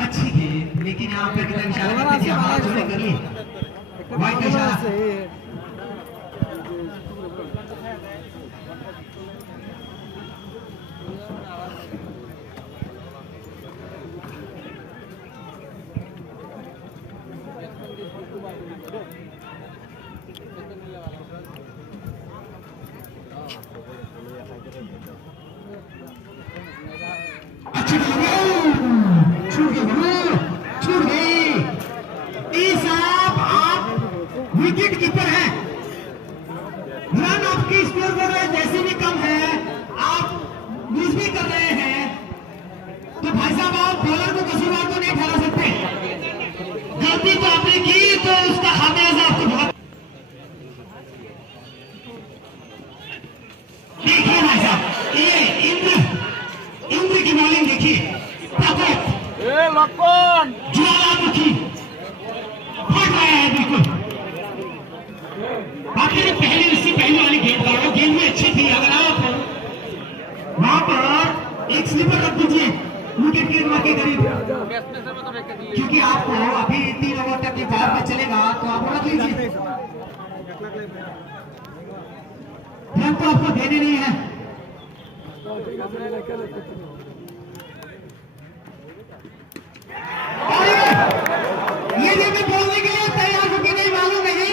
अच्छी गेंद, लेकिन यहाँ पर कितना इशारा करते थे, हाथ जोड़े करिए, वाइड का इशारा। अच्छी छूट गई। आप विकेट कीपर हैं, रन आपकी स्कोर बोर्ड में जैसे भी कम है, आप मिस भी कर रहे हैं, तो भाई साहब आप बॉलर को कसूरवार तो नहीं ठहरा सकते। गलती तो आपने की तो उसका खामियाजा आपको बहुत। देखिए भाई साहब, ये इंद्र की बॉलिंग देखिए, ज्वालामुखी फट रहा है बिल्कुल। बाकी ने इससे पहले वाली गेंद का वो गेंद भी अच्छी थी। अगर आप वहां पर एक स्लीपर रख दीजिए विकेट के करीब, क्योंकि आपको अभी 3 ओवर तक बाहर में चलेगा, तो आप रख लीजिए। रन तो आपको देने नहीं है। ये मैं बोलने के लिए तैयार हूं कि नहीं मालूम नहीं,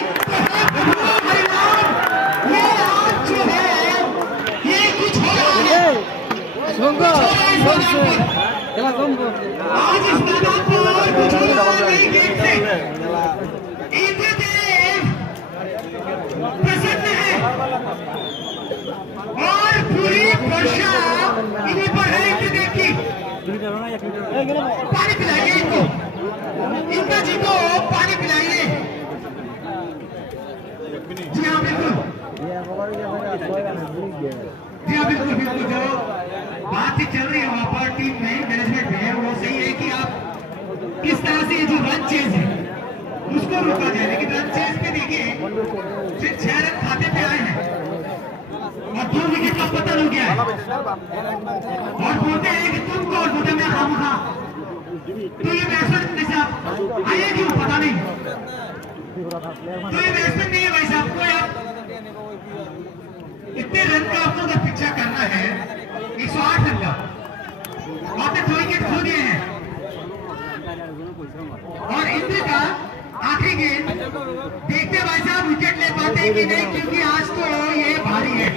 ये आज जो है ये कुछ हो रहा है। आज इस मैदान पर कुछ हो रहा है। गेट से इंद्रदेव प्रसन्न है और पूरी वर्षा इन्हीं पर है। इंद्रदेव की पानी पिलाइए इनको, इंद्र जी को पानी पिलाइए। जी हाँ बिल्कुल, जी हाँ बिल्कुल बिल्कुल। जो बात चल रही है वहां पर टीम में, मैनेजमेंट में, वो सही है कि आप किस तरह से जो रन चेज है उसको रोका जाए। लेकिन रन चेज पे देखिए सिर्फ 6 रन खाते पे आए हैं और 2 विकेट का पतन हो गया है, और बोलते हैं कि तुम कौन, बोलते मैं खामखा। तो ये बैट्समैन कैसे आप आइए क्यों पता नहीं, तो ये बैट्समैन नहीं है भाई साहब। कोई आप इतने रन का आपको अगर पीछा करना है, 108 रन का, आपने 2 विकेट खो दिए हैं। और इंद्र का आखिरी गेंद देखते भाई साहब विकेट ले पाते हैं कि नहीं, क्योंकि आज तो ये भारी है।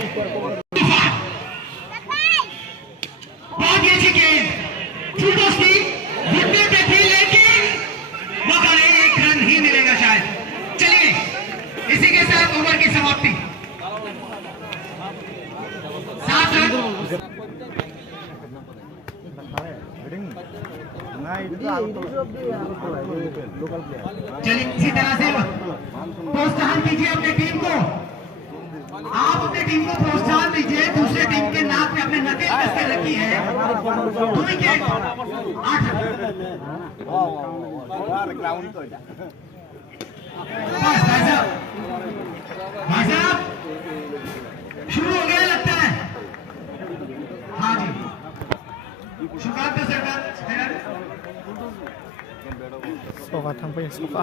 बहुत ही अच्छी गेंद छूटों की घुटने पे थी, लेकिन मौका नहीं, 1 रन ही मिलेगा शायद। चलिए इसी के साथ ओवर की समाप्ति। 7 रन। चलिए इसी तरह से प्रोत्साहन दीजिए अपने टीम को, आप अपने टीम को प्रोत्साहन दीजिए। दूसरे टीम के नाक में अपने नकेल कस के रखी है। 2 विकेट 8 भाई साहब शुरू हो गया लगता है। हाँ जी, शुक्रान तो सरकार sofa, tampoco sofa.